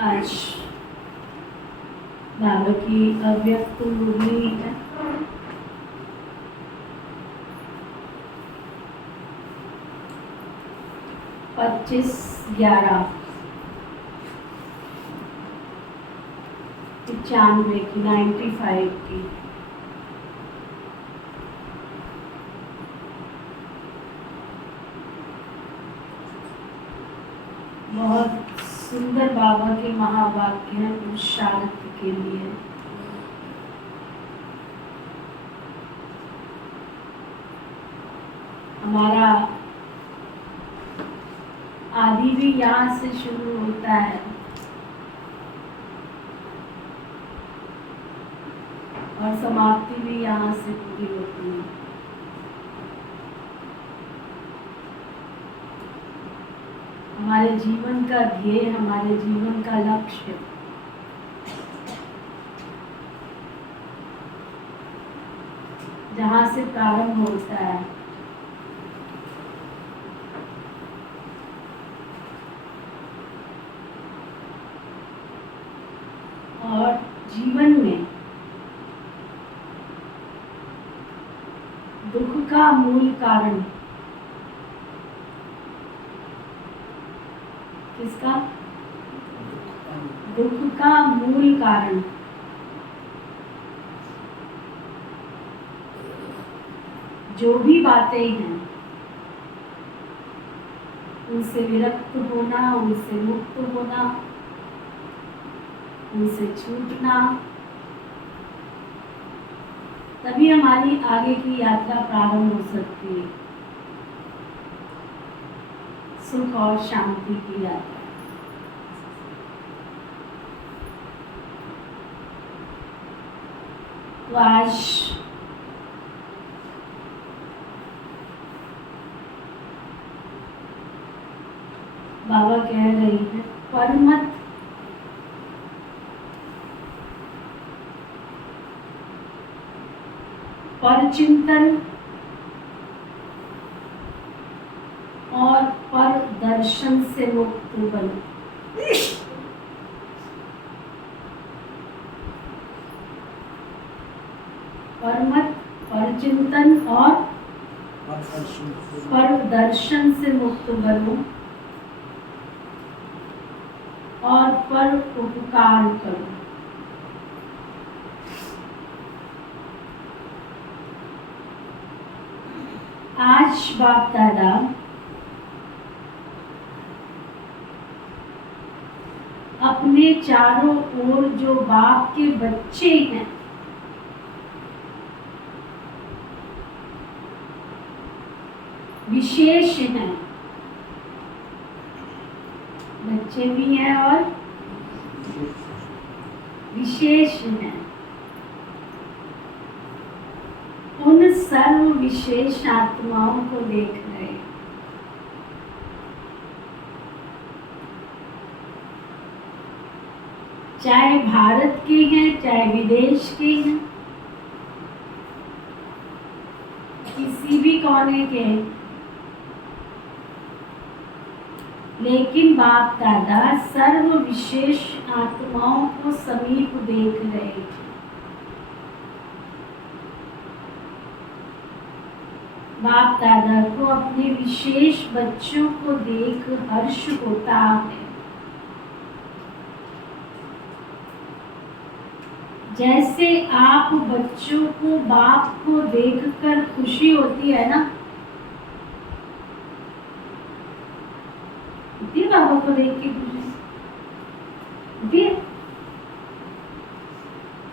आज बाबा की अव्यक्त मुरली है। पच्चीस 11/95 की 95 की। बहुत सुंदर बाबा के महावाक्य हैं पुरुषार्थ के लिए। हमारा आदि भी यहाँ से शुरू होता है और समाप्ति भी यहाँ से पूरी होती है। हमारे जीवन का ध्येय, हमारे जीवन का लक्ष्य। जहाँ से प्रारंभ होता है। और जीवन में दुख का मूल कारण किसका? दुख का मूल कारण जो भी बातें हैं, उनसे विरक्त होना, उनसे मुक्त होना, उनसे छूटना, तभी हमारी आगे की यात्रा प्रारंभ हो सकती है, सुख और शांति की यात्रा। तो आज बाबा कह रही हैं, परमत परचिंतन और पर दर्शन से मुक्त बनो। परमत परचिंतन और पर दर्शन से मुक्त बनो और पर उपकार करो। आज बाप दादा अपने चारों ओर जो बाप के बच्चे हैं, विशेष हैं, बच्चे भी हैं और विशेष हैं, उन सर्व विशेष आत्माओं को देख रहे हैं। चाहे भारत के हैं, चाहे विदेश के हैं, किसी भी कोने के हैं, लेकिन बाप दादा सर्व विशेष आत्माओं को समीप देख रहे हैं। बाप दादा को अपने विशेष बच्चों को देख हर्ष होता है। जैसे आप बच्चों को बाप को देखकर खुशी होती है ना, होती है बाबा को देख के खुशी होती है?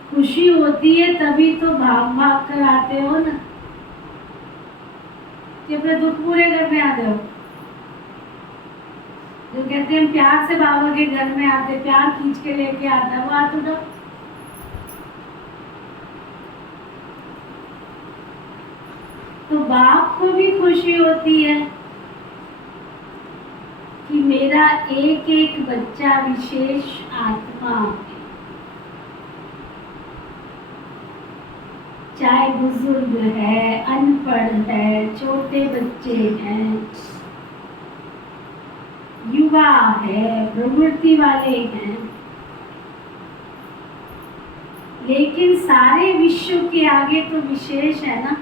खुशी होती है तभी तो भाग भाग कर आते हो ना, कि अपने दुख पूरे करने आते हो। जो कहते हैं हम प्यार से बाबा के घर में आते, प्यार खींच के लेके आता है, वो आते तो बाप को भी खुशी होती है कि मेरा एक एक बच्चा विशेष आत्मा है। चाहे बुजुर्ग है, अनपढ़ है, छोटे बच्चे हैं, युवा है, प्रवृत्ति वाले हैं, लेकिन सारे विश्व के आगे तो विशेष है ना।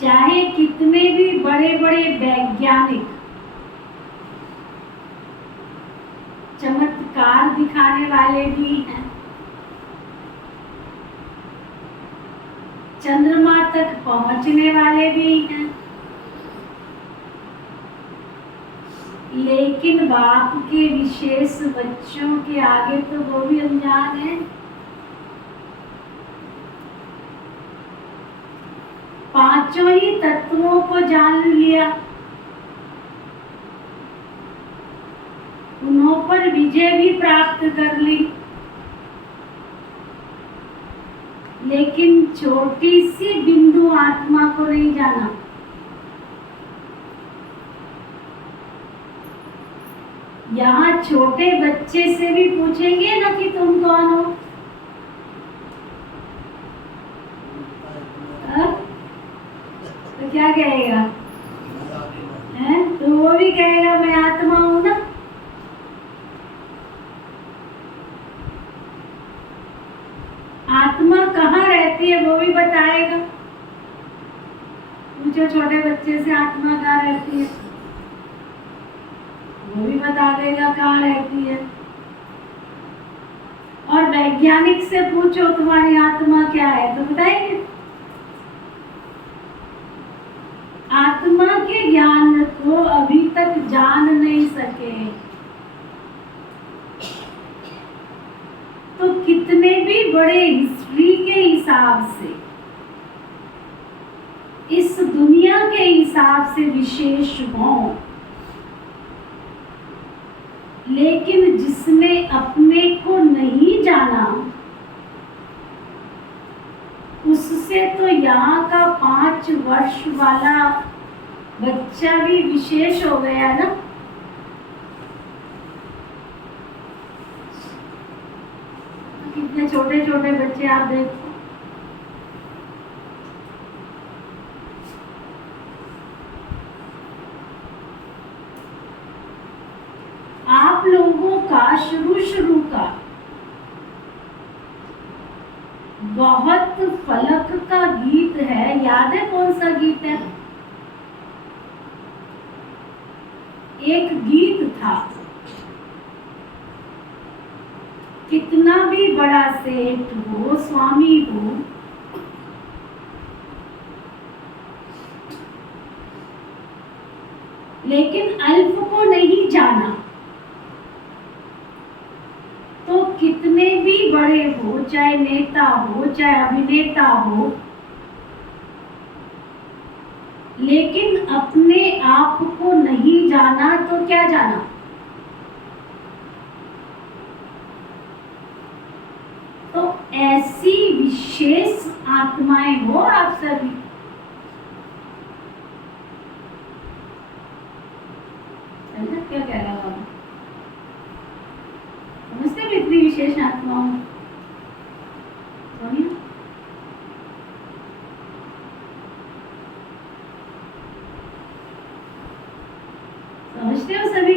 चाहे कितने भी बड़े बड़े वैज्ञानिक चमत्कार दिखाने वाले भी हैं, चंद्रमा तक पहुंचने वाले भी हैं, लेकिन बाप के विशेष बच्चों के आगे तो वो भी अनजान है। पांचों ही तत्वों को जान लिया, उन्हों पर विजय भी प्राप्त कर ली, लेकिन छोटी सी बिंदु आत्मा को नहीं जाना। यहाँ छोटे बच्चे से भी पूछेंगे ना कि तुम कौन हो, तो क्या कहेगा? है तो वो भी कहेगा मैं आत्मा हूं ना। आत्मा कहाँ रहती है वो भी बताएगा। पूछो छोटे बच्चे से आत्मा कहाँ रहती है, वो भी बता देगा कहाँ रहती है। और वैज्ञानिक से पूछो तुम्हारी आत्मा क्या है तो बताएंगे। आत्मा के ज्ञान को अभी तक जान नहीं सके तो कितने भी बड़े हिस्ट्री के हिसाब से, इस दुनिया के हिसाब से विशेष हो, लेकिन जिसने अपने को नहीं जाना उससे तो यहाँ का 5 वर्ष वाला बच्चा भी विशेष हो गया ना। कितने छोटे छोटे बच्चे आप देखो। आप लोगों का शुरू का बहुत फलक का गीत है, याद है कौन सा गीत है? एक गीत था, कितना भी बड़ा सेठ हो, स्वामी हो, लेकिन अल्प को नहीं जाना तो कितने भी बड़े हो, चाहे नेता हो चाहे अभिनेता हो, लेकिन अपने आप को नहीं जाना तो क्या जाना? तो ऐसी विशेष आत्माएं हो आप सभी। क्या कह रहा हूँ? समझते भी इतनी विशेष आत्माओं सोनिया? समझते हो सभी?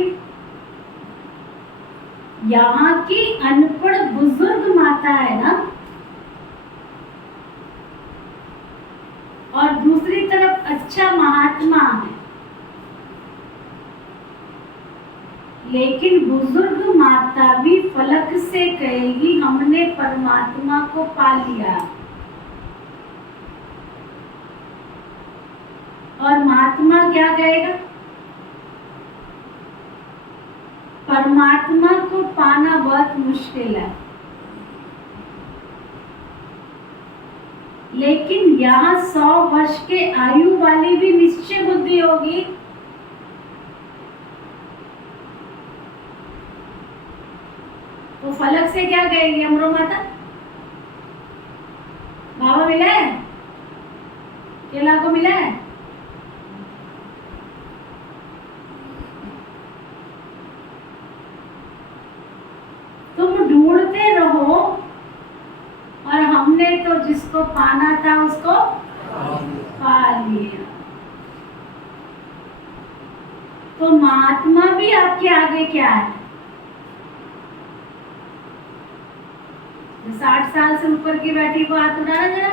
यहाँ की अनपढ़ बुजुर्ग माता है ना, और दूसरी तरफ अच्छा महात्मा है, लेकिन बुजुर्ग माता भी फलक से कहेगी हमने परमात्मा को पा लिया, और महात्मा क्या कहेगा? परमात्मा को पाना बहुत मुश्किल है। लेकिन यहाँ 100 वर्ष के आयु वाली भी निश्चय बुद्धि होगी, तो फलक से क्या कहेगी? अमरो माता बाबा मिला है, केला को मिला है। तुम ढूंढते रहो, और हमने तो जिसको पाना था उसको पा लिया। तो महात्मा भी आपके आगे क्या है? 60 साल से ऊपर की बैठी को हाथ उठाना जरा।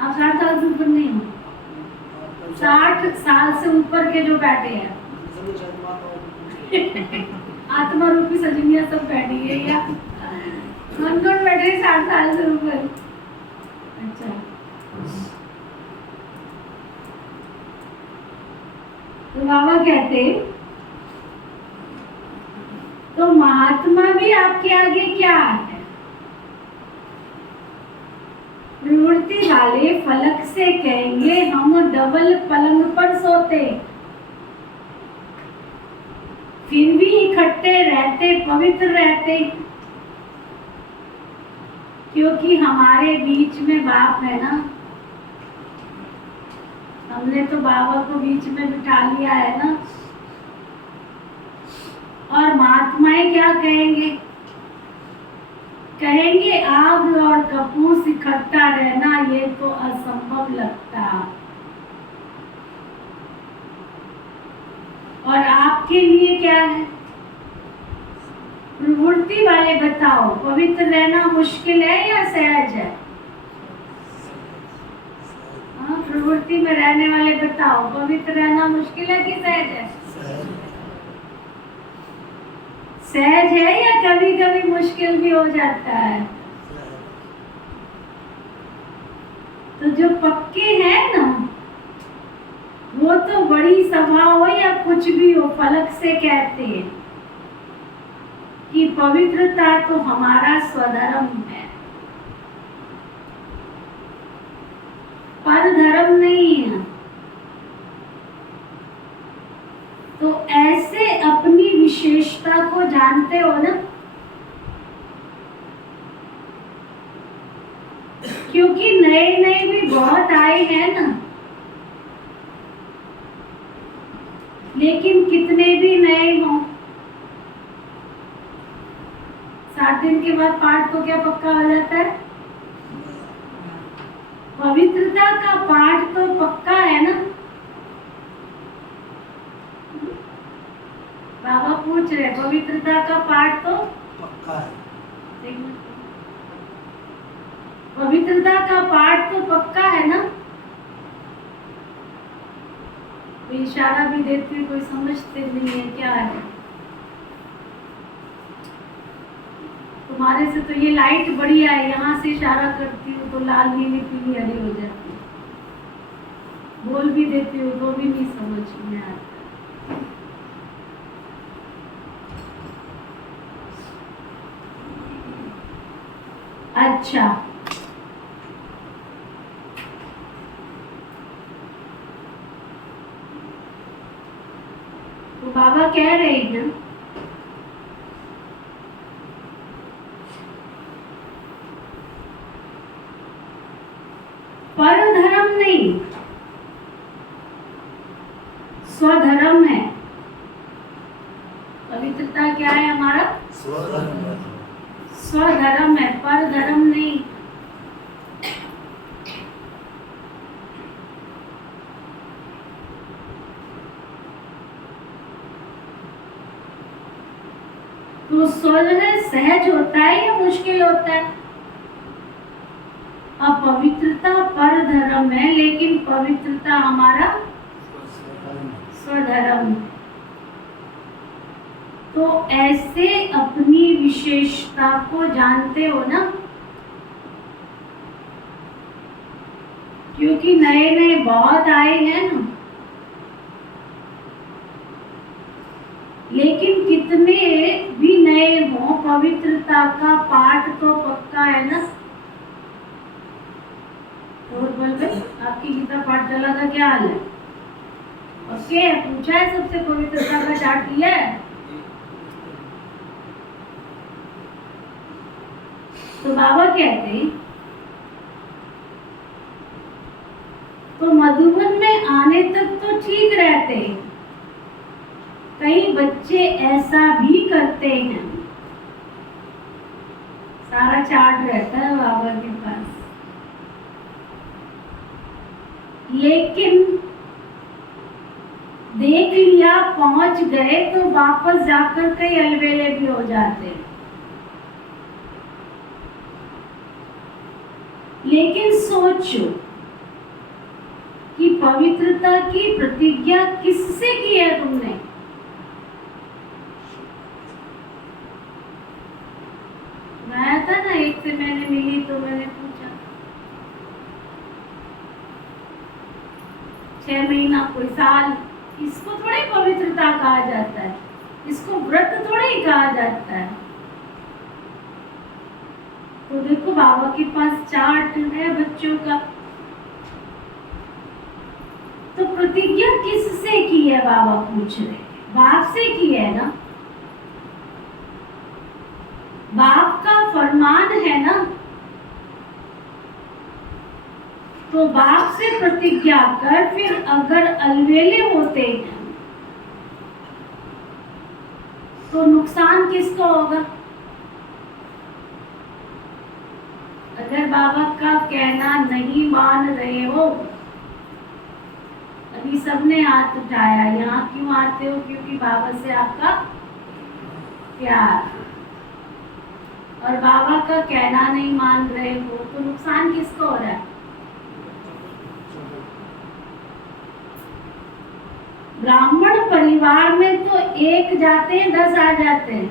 आप 60 साल से ऊपर नहीं हो, 60 साल से ऊपर के जो बैठे हैं आत्मा रूपी सजनिया सब बैठी है, या कौन कौन बैठे 60 साल से ऊपर? अच्छा, तो बाबा कहते तो महात्मा भी आपके आगे क्या है? प्रवृत्ति वाले फलक से कहेंगे हम डबल पलंग पर सोते, फिर भी इकट्ठे रहते, पवित्र रहते। क्योंकि हमारे बीच में बाप है ना, हमने तो बाबा को बीच में बिठा लिया है ना। और महात्माएं क्या कहेंगे? कहेंगे आग और कपूर इकट्ठा रहना ये तो असंभव लगता। और आपके लिए क्या है? प्रवृत्ति वाले बताओ, पवित्र रहना मुश्किल है या सहज है? हाँ, प्रवृत्ति में रहने वाले बताओ, पवित्र रहना मुश्किल है कि सहज है? सहज है या कभी कभी मुश्किल भी हो जाता है? तो जो पक्के हैं ना, वो तो बड़ी सभा हो या कुछ भी हो, फलक से कहते हैं कि पवित्रता तो हमारा स्वधर्म है, पर धर्म नहीं है। तो ऐसे अपनी विशेषता को जानते हो ना, क्योंकि नए नए भी बहुत आए हैं ना, लेकिन कितने भी नए हों, 7 दिन के बाद पाठ तो क्या पक्का हो जाता है? पवित्रता का पाठ तो पक्का है ना। बाबा पूछ रहे, पवित्रता का पाठ तो पक्का है। पवित्रता का पाठ तो पक्का है ना। इशारा भी देते हैं, कोई समझते नहीं है क्या है। तुम्हारे से तो ये लाइट बढ़िया है, यहाँ से इशारा करती हूँ तो लाल नीली पीली हरी हो जाती है, बोल भी देती हूँ तो भी नहीं समझ में आता। अच्छा, तो बाबा कह रहे हैं परधर्म नहीं, स्वधर्म है। पवित्रता क्या है हमारा? स्वधर्म है, परधर्म नहीं। तो स्वधर्म सहज होता है या मुश्किल होता है? अब पवित्रता परधर्म है, लेकिन पवित्रता हमारा स्वधर्म। तो ऐसे अपनी विशेषता को जानते हो ना, क्योंकि नए नए बहुत आए हैं ना, लेकिन कितने भी नए हो, पवित्रता का पाठ तो पक्का है ना। और बोल भाई, आपकी गीता पाठ चला था, क्या हाल है? ओके, पूछा है सबसे, पवित्रता का चार्ट लिया है? तो बाबा कहते हैं, तो मधुबन में आने तक तो ठीक रहते हैं, कई बच्चे ऐसा भी करते हैं। सारा चार्ट रहता है बाबा के पास, लेकिन देख लिया, पहुंच गए तो वापस जाकर कई अलबेले भी हो जाते हैं। लेकिन सोचो कि पवित्रता की प्रतिज्ञा किससे की है तुमने? आया था ना, एक से मैंने मिली तो मैंने पूछा, 6 महीना, कोई साल, इसको थोड़ी पवित्रता कहा जाता है, इसको व्रत थोड़ी कहा जाता है। तो देखो बाबा के पास चार्ट है बच्चों का। तो प्रतिज्ञा किससे की है बाबा पूछ रहे? बाप से की है ना। बाप का फरमान है ना तो बाप से प्रतिज्ञा कर फिर अगर अलवेले होते हैं तो नुकसान किसको होगा? अगर बाबा का कहना नहीं मान रहे हो, अभी सबने हाथ उठाया, यहाँ क्यों आते हो? क्योंकि बाबा से आपका प्यार, और बाबा का कहना नहीं मान रहे हो तो नुकसान किसको हो रहा है? ब्राह्मण परिवार में तो एक जाते हैं 10 आ जाते हैं,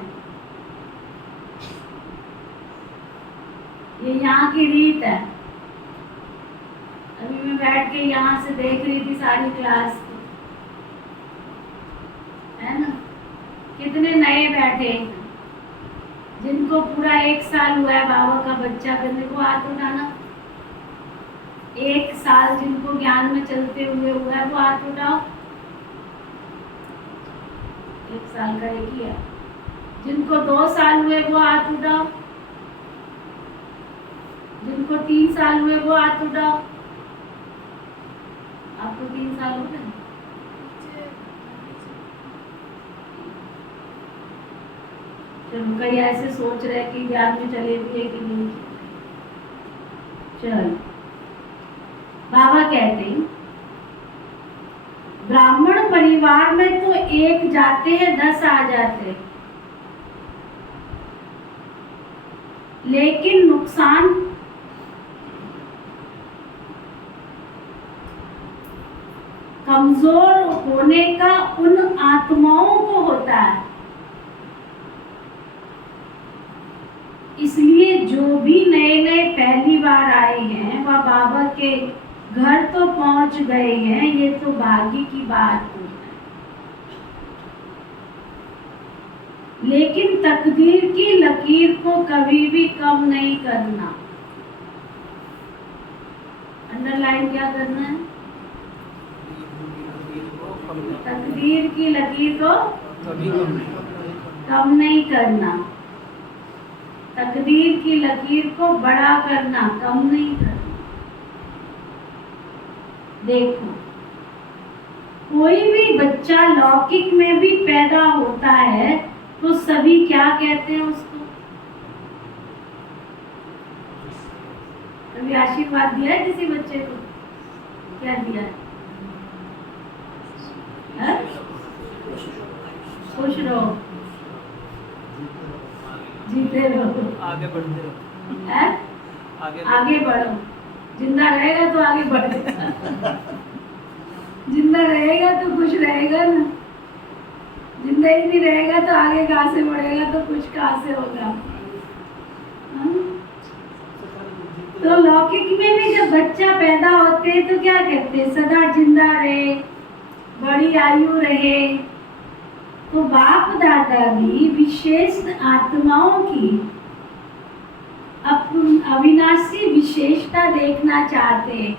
ये यहाँ की रीत है। अभी मैं बैठ के यहाँ से देख रही थी सारी क्लास को, है ना, कितने नए बैठे हैं, जिनको पूरा 1 साल हुआ है बाबा का बच्चा बनने को, हाथ उठाना। 1 साल जिनको ज्ञान में चलते हुए हुआ है वो हाथ उठाओ। 1 साल का एक ही है। जिनको 2 साल हुए वो हाथ उठाओ। जिनको 3 साल हुए वो हाथ उठाओ। आपको 3 साल हो गए? चलो, कई ऐसे सोच रहे कि ज्ञान में चले भी है कि नहीं। चलो, बाबा कहते हैं ब्राह्मण परिवार में तो एक जाते हैं 10 आ जाते हैं, लेकिन नुकसान कमजोर होने का उन आत्माओं को होता है। इसलिए जो भी नए नए पहली बार आए हैं वह बाबा के घर तो पहुंच गए हैं, ये तो भाग्य की बात है। लेकिन तकदीर की लकीर को कभी भी कम नहीं करना। अंडरलाइन क्या करना है? तकदीर की लकीर को कम नहीं करना, तकदीर की लकीर को बड़ा करना, कम नहीं करना। देखो, कोई भी बच्चा लौकिक में भी पैदा होता है तो सभी क्या कहते हैं उसको? कभी आशीर्वाद दिया है किसी बच्चे को? क्या दिया है? खुश रहो, जीते रहो, आगे बढ़ते रहो, है? आगे बढ़ो। जिंदा रहेगा तो आगे बढ़ेगा, जिंदा रहेगा तो खुश रहेगा ना। जिंदा ही नहीं रहेगा तो आगे कहाँ से बढ़ेगा, तो कुछ कहाँ से होगा। हाँ? तो लौकिक में भी जब बच्चा पैदा होते हैं तो क्या कहते हैं? सदा जिंदा रहे, बड़ी आयु रहे। तो बाप दादा भी विशेष आत्माओं की अविनाशी विशेषता देखना चाहते हैं,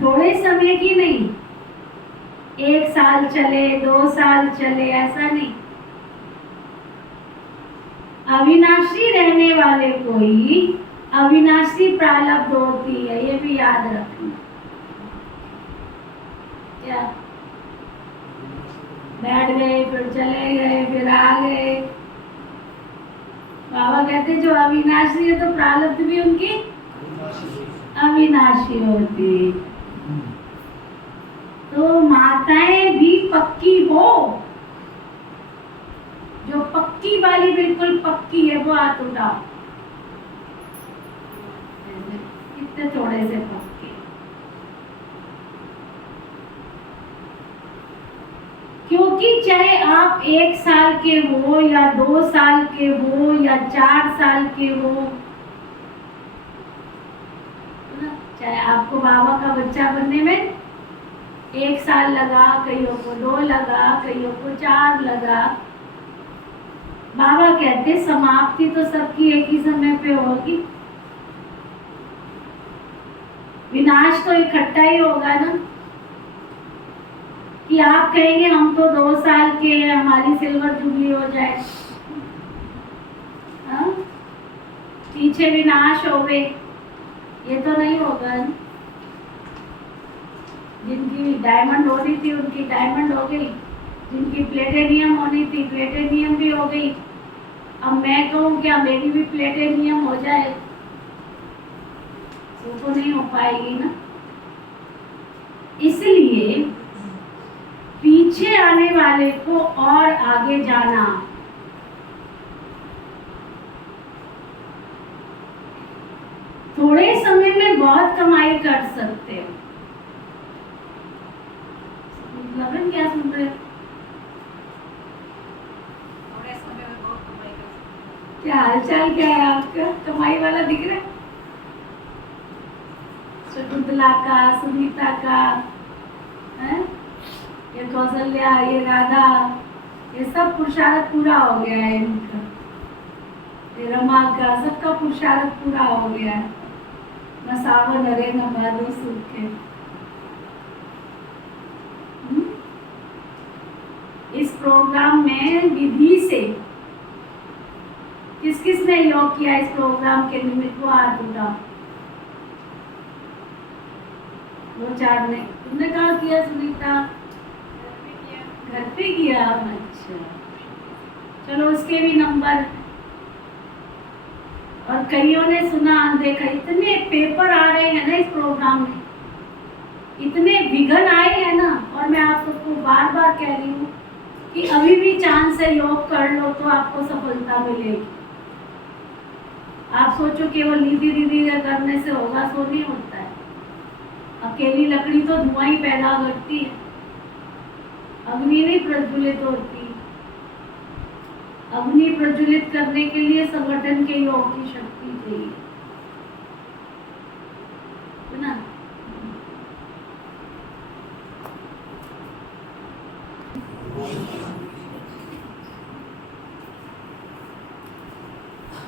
थोड़े समय की नहीं। 1 साल चले, 2 साल चले, ऐसा नहीं। अविनाशी रहने वाले को ही अविनाशी प्रारब्ध होती है, ये भी याद रखना। क्या बैठ गए, फिर चले गए, फिर आ गए। बाबा कहते जो अविनाशी है तो प्रारब्ध भी उनकी अविनाशी होती। तो माताएं भी पक्की हो, जो पक्की वाली बिल्कुल पक्की है वो हाथ उठाओ। कितने थोड़े से पक्के। क्योंकि चाहे आप 1 साल के हो या 2 साल के हो या 4 साल के हो, चाहे आपको बाबा का बच्चा बनने में 1 साल लगा, कईयों को 2 लगा, कईयों को 4 लगा। बाबा कहते समाप्ति तो सबकी एक ही समय पे होगी, विनाश तो इकट्ठा ही होगा ना। कि आप कहेंगे हम तो 2 साल के हैं, हमारी सिल्वर जुबली हो जाए, पीछे विनाश होवे, ये तो नहीं होगा। जिनकी डायमंड होनी थी उनकी डायमंड हो गई, जिनकी प्लेटिनियम होनी थी प्लेटिनियम भी हो गई। अब मैं कहूँ क्या मेरी भी प्लेटिनियम हो जाए, तो नहीं हो पाएगी ना। इसलिए पीछे आने वाले को और आगे जाना, थोड़े समय में बहुत कमाई कर सकते हो। लगन क्या सुन रहे हो? थोड़े समय में बहुत कमाई कर सकते क्या हालचाल क्या है आपका? कमाई वाला दिख रहा है? शकुंतला का, सुनीता का, है? ये कौशल्या, ये राधा, ये सब पुरुषार्थ पूरा हो गया है इनका। ये रमा का, सबका पुरुषार्थ पूरा हो गया है। न सावन हरे न भादो सूखे। इस प्रोग्राम में विधि से किस किस ने योग किया इस प्रोग्राम के निमित्त? वो हाथ उठाओ। वो चार ने। तुमने कहा किया सुनीता? घर पे किया। अच्छा, चलो उसके भी नंबर। और कईयों ने सुना देखा, इतने पेपर आ रहे हैं ना इस प्रोग्राम में, इतने विघ्न आए हैं ना। और मैं आप सबको बार बार कह रही हूँ कि अभी भी चांस से योग कर लो तो आपको सफलता मिलेगी। आप सोचो केवल नीति दीदी करने से होगा, सो नहीं होता है। अकेली लकड़ी तो धुआं ही पैदा करती है, अग्नि नहीं प्रज्वलित होती। अग्नि प्रज्वलित करने के लिए संगठन के योग की शक्ति चाहिए, है ना।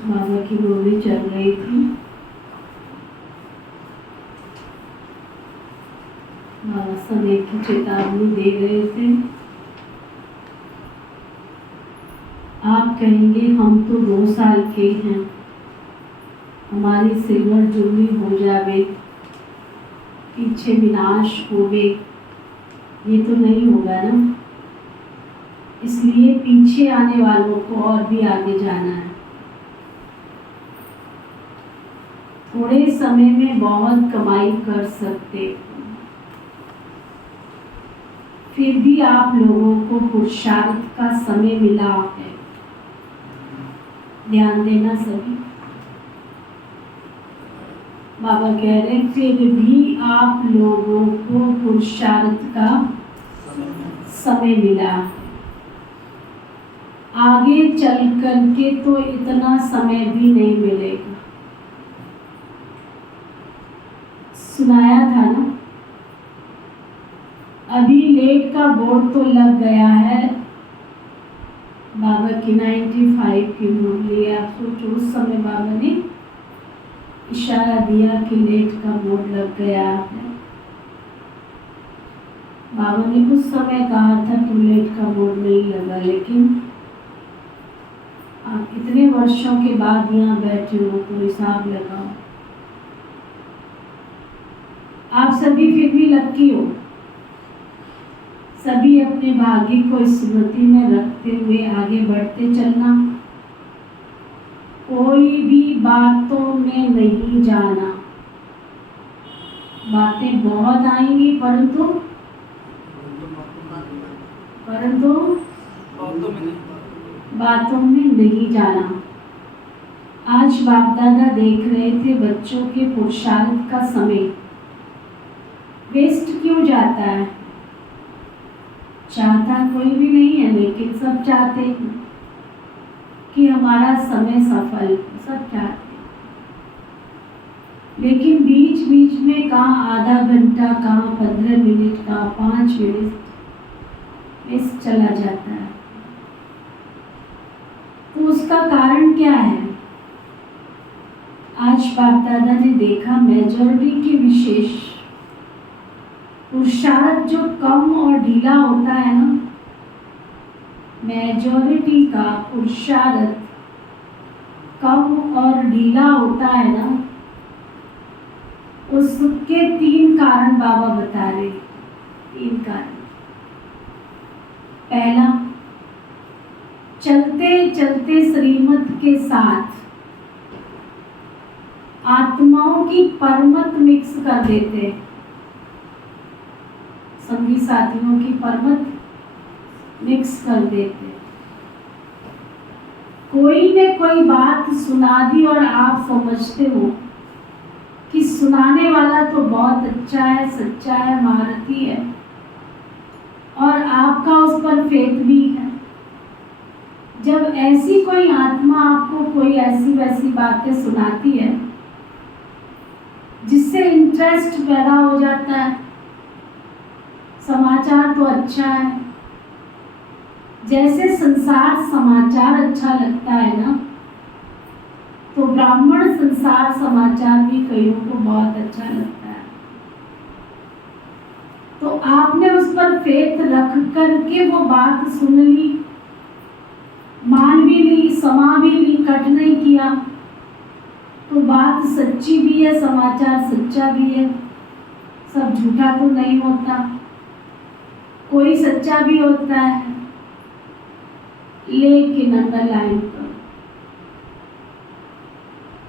बाबा की मूवी चल रही थी। बाबा समय की चेतावनी दे रहे थे। आप कहेंगे हम तो 2 साल के हैं, हमारी सिल्वर जुबली हो जावे, पीछे विनाश होवे। ये तो नहीं होगा ना। इसलिए पीछे आने वालों को और भी आगे जाना है। थोड़े समय में बहुत कमाई कर सकते, फिर भी आप लोगों को पुरुषार्थ का समय मिला है। ध्यान देना सभी। बाबा कह रहे फिर भी आप लोगों को पुरुषार्थ का समय मिला। आगे चल करके तो इतना समय भी नहीं मिलेगा। सुनाया था ना, अभी लेट का बोर्ड तो लग गया है। बाबा की 95 की मुरली। आप सोचो उस समय बाबा ने इशारा दिया कि लेट का बोर्ड लग गया है। बाबा ने उस समय कहा था कि लेट का बोर्ड नहीं लगा, लेकिन आप इतने वर्षों के बाद यहाँ बैठे हो तो हिसाब लगाओ। आप सभी फिर भी लकी हो। सभी अपने भाग्य को स्मृति में रखते हुए आगे बढ़ते चलना। कोई भी बातों में नहीं जाना। बातें बहुत आएंगी परंतु बातों में नहीं जाना। आज बाप दादा देख रहे थे बच्चों के पुरुषार्थ का समय वेस्ट क्यों जाता है। चाहता कोई भी नहीं है, लेकिन सब चाहते हैं कि हमारा समय सफल, सब चाहते हैं। लेकिन बीच बीच में कहाँ आधा घंटा, कहाँ 15 मिनट, कहाँ 5 मिनट वेस्ट चला जाता है। तो उसका कारण क्या है? आज बाप दादा ने देखा मेजॉरिटी के विशेष पुरुषार्थ जो कम और ढीला होता है ना, मेजॉरिटी का पुरुषार्थ कम और ढीला होता है ना, उसके 3 कारण बाबा बता रहे। 3 कारण। पहला, चलते चलते श्रीमत के साथ आत्माओं की परमत मिक्स कर देते हैं। संगी साथियों की परमत मिक्स कर देते हैं। कोई ने कोई बात सुना दी और आप समझते हो कि सुनाने वाला तो बहुत अच्छा है, सच्चा है, महारथी है और आपका उस पर फेथ भी है। जब ऐसी कोई आत्मा आपको कोई ऐसी वैसी बातें सुनाती है जिससे इंटरेस्ट पैदा हो जाता है, समाचार तो अच्छा है, जैसे संसार समाचार अच्छा लगता है ना, तो ब्राह्मण संसार समाचार भी कईयों को बहुत अच्छा लगता है। तो आपने उस पर फेथ रख करके वो बात सुन ली, मान भी ली, समा भी ली, कट नहीं किया, तो बात सच्ची भी है, समाचार सच्चा भी है, सब झूठा तो नहीं होता, कोई सच्चा भी होता है। लेकिन अंडरलाइन करो,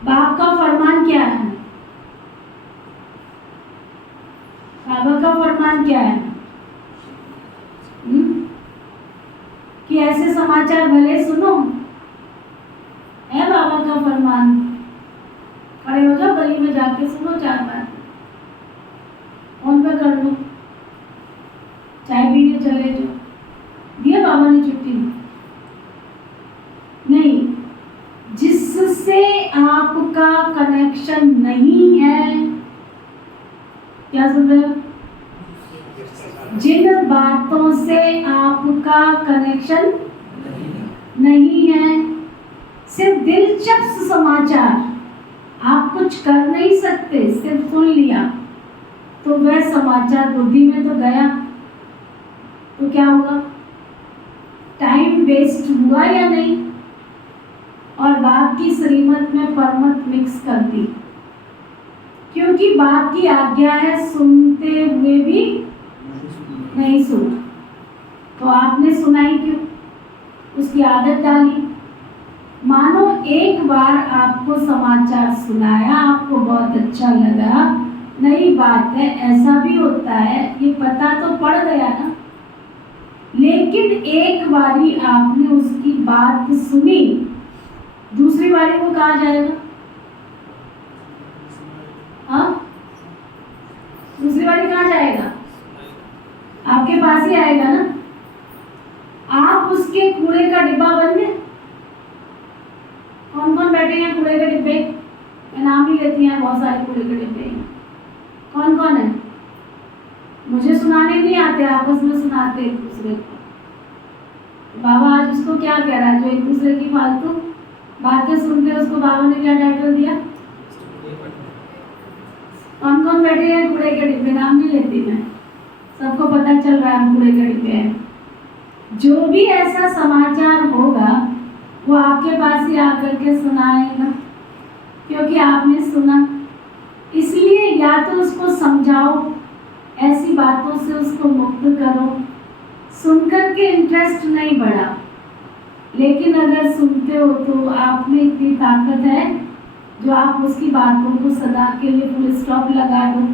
बाप का फरमान क्या है? बाबा का फरमान क्या है? कि ऐसे समाचार भले सुनो, है बाबा का फरमान। खड़े हो जाओ, गली में जाके सुनो 4 बार, फोन पे कर लो, चाय पीने चले जाओ, दिया बाबा ने छुट्टी? नहीं, जिससे आपका कनेक्शन नहीं है, क्या सुन रहे हो? जिन बातों से आपका कनेक्शन नहीं है, सिर्फ दिलचस्प समाचार, आप कुछ कर नहीं सकते, सिर्फ सुन लिया, तो वह समाचार बुद्धि में तो गया, तो क्या होगा? टाइम वेस्ट हुआ या नहीं? और बाप की श्रीमत में परमत मिक्स कर दी, क्योंकि बाप की आज्ञा है सुनते हुए भी नहीं सुना, तो आपने सुनाई क्यों? उसकी आदत डाली। मानो एक बार आपको समाचार सुनाया, आपको बहुत अच्छा लगा, नई बात है, ऐसा भी होता है, ये पता तो पड़ गया ना, लेकिन एक बारी आपने उसकी बात सुनी, दूसरी बारी को कहाँ जाएगा? हाँ, दूसरी बारी कहाँ जाएगा? आपके पास ही आएगा ना। आप उसके कूड़े का डिब्बा बन गए। कौन कौन बैठे हैं कूड़े के डिब्बे? मैं नाम ही लेती हैं, बहुत सारे कूड़े के डिब्बे हैं। कौन कौन है? मुझे सुनाने नहीं आते, आपस में सुनाते एक दूसरे को। बाबा आज उसको क्या कह रहा है, जो एक दूसरे की फालतू बातें सुनते, उसको बाबा ने क्या टाइटल दिया? कौन कौन बैठे हैं कूड़े के डिब्बे? नाम नहीं लेती मैं, सबको पता चल रहा है कूड़े के डिब्बे हैं। जो भी ऐसा समाचार होगा वो आपके पास ही आकर के सुनाएगा, क्योंकि आपने सुना। इसलिए या तो उसको समझाओ, ऐसी बातों से उसको मुक्त करो। सुनकर के इंटरेस्ट नहीं बढ़ा, लेकिन अगर सुनते हो तो आप में इतनी ताकत है जो आप उसकी बातों को सदा के लिए फुल स्टॉप लगा दो,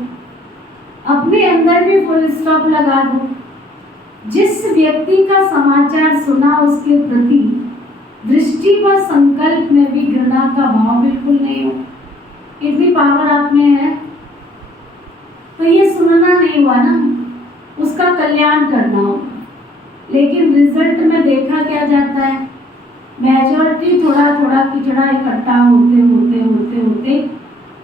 अपने अंदर भी फुल स्टॉप लगा दो। जिस व्यक्ति का समाचार सुना, उसके प्रति दृष्टि व संकल्प में भी घृणा का भाव बिल्कुल नहीं हो। इतनी पावर आप में है, तो ये सुनना नहीं हुआ ना, उसका कल्याण करना होगा। लेकिन रिजल्ट में देखा क्या जाता है? मेजॉरिटी थोड़ा थोड़ा किचड़ा इकट्ठा होते होते होते होते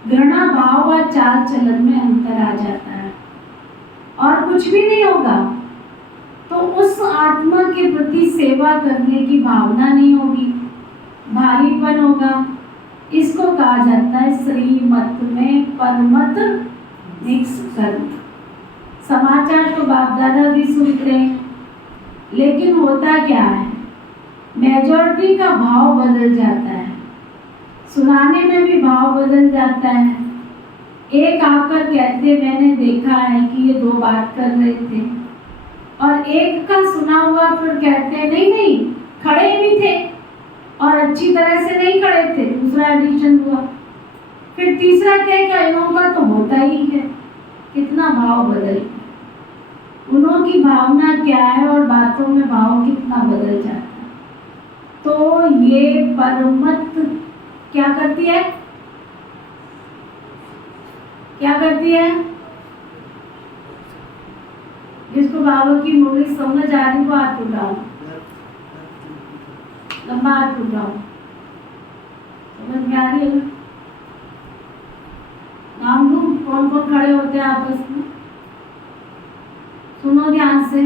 घृणा भाव व चाल चलन में अंतर आ जाता है और कुछ भी नहीं होगा। तो उस आत्मा के प्रति सेवा करने की भावना नहीं होगी, भारीपन होगा। इसको कहा जाता है श्रीमत में परमत मिक्स करना। समाचार तो बाप दादा भी सुनते हैं, लेकिन होता क्या है? मेजॉरिटी का भाव बदल जाता है, सुनाने में भी भाव बदल जाता है। एक आकर कहते मैंने देखा है कि ये दो बात कर रहे थे, और एक का सुना हुआ फिर कहते नहीं नहीं खड़े भी थे और अच्छी तरह से नहीं खड़े थे, दूसरा एडिशन हुआ। फिर तीसरा कहेगा इनों का तो होता ही है। कितना भाव बदल गया, उन्हों की भावना क्या है और बातों में भाव कितना बदल जाता है। तो ये परमत क्या करती है, क्या करती है? जिसको बाबा की मुरली समझ आ रही वो हाथ उठाओ, लंबा हाथ उठाओ। समझ में आ रही है? नाम लूं कौन कौन खड़े होते हैं आपस में? सुनो ध्यान से।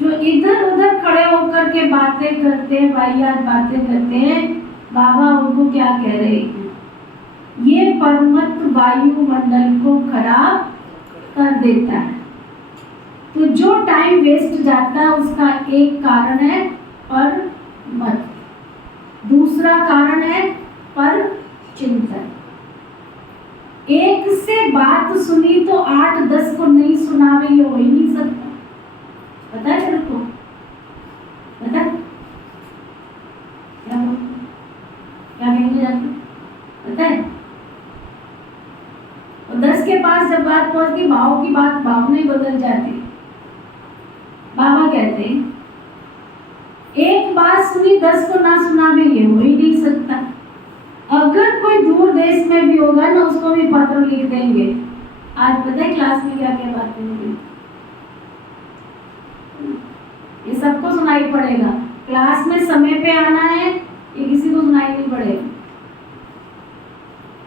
जो इधर उधर खड़े होकर के बातें करते हैं, वाहियात बातें करते हैं, बाबा उनको क्या कह रहे हैं? ये परमत वायुमंडल को खराब कर देता है। तो जो टाइम वेस्ट जाता है उसका एक कारण है परमत, दूसरा कारण है पर चिंतन। एक से बात सुनी तो 8-10 को नहीं सुनावे, ये हो ही नहीं सकता। पता है तेरे को? पता है क्या कहेंगे जाके? पता है? और 10 के पास जब बात पहुंचती, भाव की बात भाव नहीं बदल जाती। बाबा कहते हैं एक बात सुनी 10 को ना सुनावे, ये हो ही नहीं सकता। अगर कोई दूर देश में भी होगा ना, उसको भी पत्र लिख देंगे। आज पता है क्लास में क्या क्या बातें होंगी? ये सबको सुनाई पड़ेगा। क्लास में समय पे आना है, ये किसी को सुनाई नहीं पड़ेगा,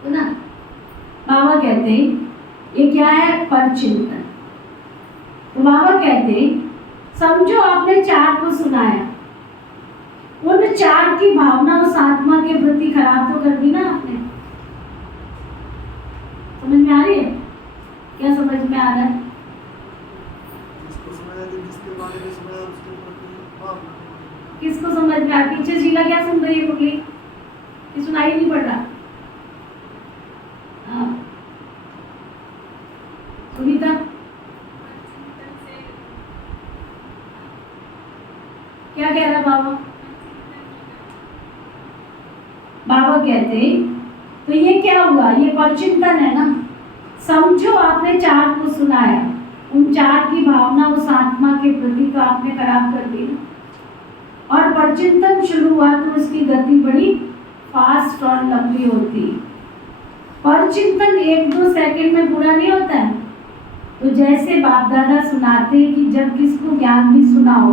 है ना? बाबा कहते हैं ये क्या है? परचिंतन। तो बाबा कहते हैं समझो आपने 4 को सुनाया, उन 4 की भावना उस आत्मा के प्रति खराब तो कर दी ना आपने। समझ में आ रही है? क्या समझ में आ रहा है? किसको समझ में आ? पीछे शीला क्या सुन रही है? मुरली ये सुनाई नहीं पड़ रहा। हाँ सुनीता क्या कह रहा बाबा? बाबा कहते तो ये क्या हुआ? ये परचिंतन है ना। समझो आपने 4 को सुनाया, उन 4 की भावना उस आत्मा के प्रति तो आपने खराब कर दी, और परचिंतन शुरू हुआ तो उसकी गति बड़ी फास्ट और लंबी होती। परचिंतन 1-2 सेकंड में पूरा नहीं होता है। तो जैसे बाप दादा सुनाते हैं कि जब किसको ज्ञान भी सुनाओ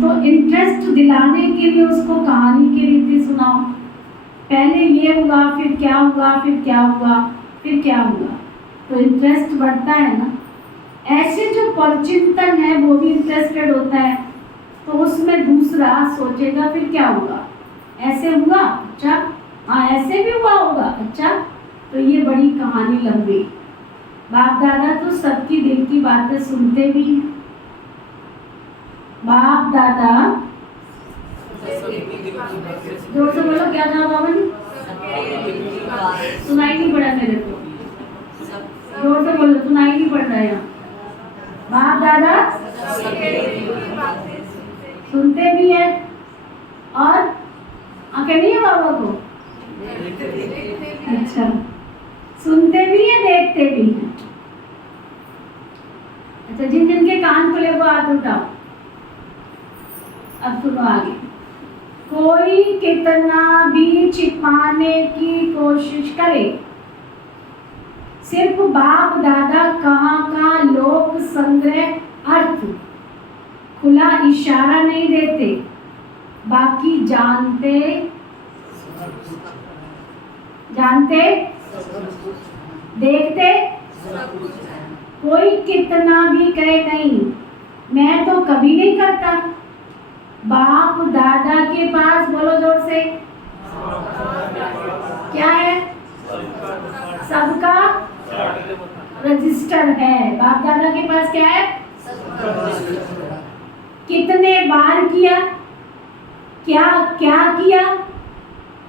तो इंटरेस्ट दिलाने के लिए उसको कहानी की रीति सुनाओ। पहले ये हुआ, फिर क्या हुआ, फिर क्या हुआ, फिर क्या हुआ, तो इंटरेस्ट बढ़ता है ना। ऐसे जो परचिंतन है वो भी इंटरेस्टेड होता है, तो उसमें दूसरा सोचेगा फिर क्या हुआ, ऐसे हुआ, अच्छा हाँ ऐसे भी हुआ होगा, अच्छा तो ये बड़ी कहानी लंबी। बाप दादा तो सबकी दिल की बातें सुनते भी हैं। बाप दादा जोर से बोलो, क्या कहा बाबा ने? सुनाई नहीं पड़ा मेरे को, जोर से बोलो, सुनाई नहीं पड़ रहा है। बाप दादा सुनते भी हैं और आंखें नहीं है बाबा को? अच्छा सुनते भी हैं, देखते भी हैं। अच्छा जिन जिन के कान खुले वो हाथ उठाओ। अब सुनो आगे। कोई कितना भी छिपाने की कोशिश करे, सिर्फ बाप दादा कहाँ का लोक संग्रह अर्थ खुला इशारा नहीं देते, बाकी जानते जानते देखते। कोई कितना भी कहे नहीं, मैं तो कभी नहीं करता। बाप दादा के पास बोलो जोर से, क्या है? सबका रजिस्टर है। बाप दादा के पास क्या है? कितने बार किया, क्या क्या किया,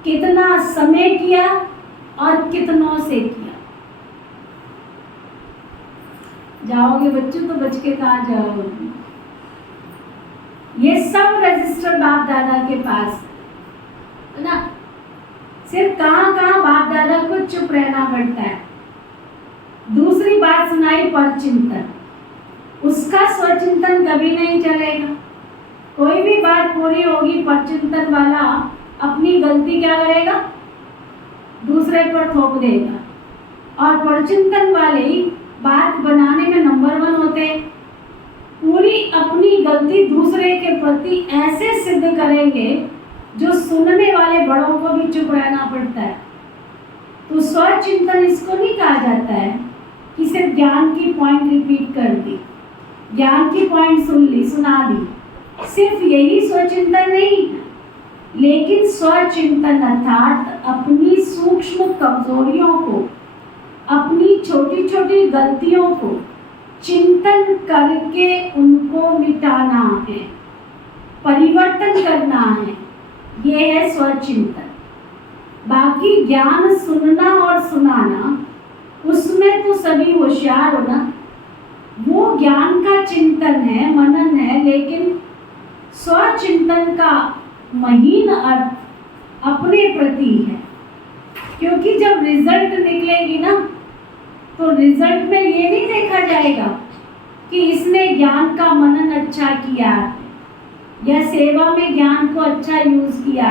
कितना समय किया और कितनों से किया, जाओगे बच्चों तो बच के कहाँ जाओगे। ये सब रजिस्टर बाप दादा के पास है ना। सिर्फ कहाँ कहाँ बाप दादा को चुप रहना पड़ता है। दूसरी बात सुनाई परचिंतन, उसका स्वचिंतन कभी नहीं चलेगा। कोई भी बात पूरी होगी, परचिंतन वाला अपनी गलती क्या करेगा, दूसरे पर थोप देगा। और परचिंतन वाले बात बनाने में नंबर 1 होते हैं। पूरी अपनी गलती दूसरे के प्रति ऐसे सिद्ध करेंगे जो सुनने वाले बड़ों को भी चुप रहना पड़ता है। तो स्वचिंतन इसको नहीं कहा जाता है कि सिर्फ ज्ञान की पॉइंट रिपीट कर दी, ज्ञान की पॉइंट सुन ली, सुना दी, सिर्फ यही स्वचिंतन नहीं, लेकिन स्वचिंतन अर्थात अपनी सूक्ष्म कमजोरियों को, अपनी छोटी छोटी गलतियों को चिंतन करके उनको मिटाना है, परिवर्तन करना है, ये है स्वचिंतन। बाकी ज्ञान सुनना और सुनाना, उसमें तो सभी होशियार हो ना, वो ज्ञान का चिंतन है, मनन है। लेकिन स्वचिंतन का महीन अर्थ अपने प्रति है, क्योंकि जब रिजल्ट निकलेगी ना, तो रिजल्ट में ये नहीं देखा जाएगा कि इसने ज्ञान का मनन अच्छा किया या सेवा में ज्ञान को अच्छा यूज किया।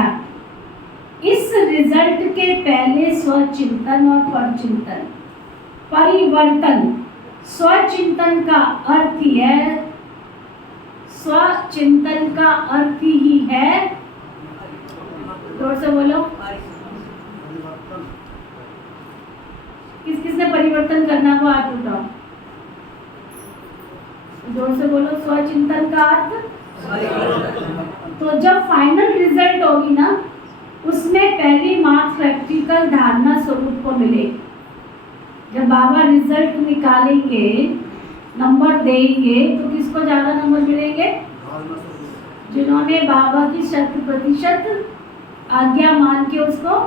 इस रिजल्ट के पहले स्वचिंतन और परचिंतन, परिवर्तन। स्वचिंतन का अर्थ ही है, स्वचिंतन का अर्थ ही है, जोर से बोलो, किस किसने परिवर्तन करना को हाथ उठाओ, जोर से बोलो। स्वचिंतन का अर्थ, तो जब फाइनल रिजल्ट होगी ना, उसमें पहली मार्क्स प्रैक्टिकल धारणा स्वरूप को मिलेगी। जब बाबा रिजल्ट निकालेंगे, नंबर देंगे, तो किसको ज्यादा नंबर मिलेंगे, जिन्होंने बाबा की 100% आज्ञा मान के उसको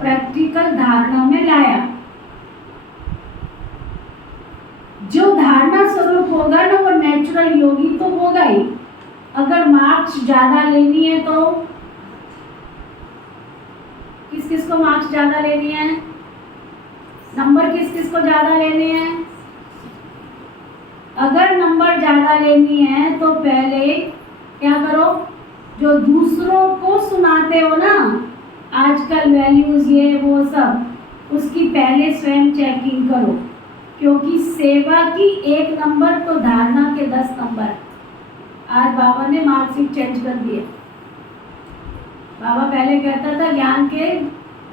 प्रैक्टिकल धारणा में लाया। जो धारणा स्वरूप होगा ना, वो नेचुरल योगी तो होगा ही। अगर मार्क्स ज्यादा लेनी है तो किस किस को मार्क्स ज्यादा लेनी है, नंबर किस किस को ज्यादा लेने हैं। अगर नंबर ज्यादा लेनी है तो पहले क्या करो, जो दूसरों को सुनाते हो ना, आजकल वैल्यूज ये वो सब, उसकी पहले स्वयं चेकिंग करो। क्योंकि सेवा की 1 नंबर तो धारणा के 10 नंबर। आज बाबा ने मार्कशीट चेंज कर दिए। बाबा पहले कहता था ज्ञान के,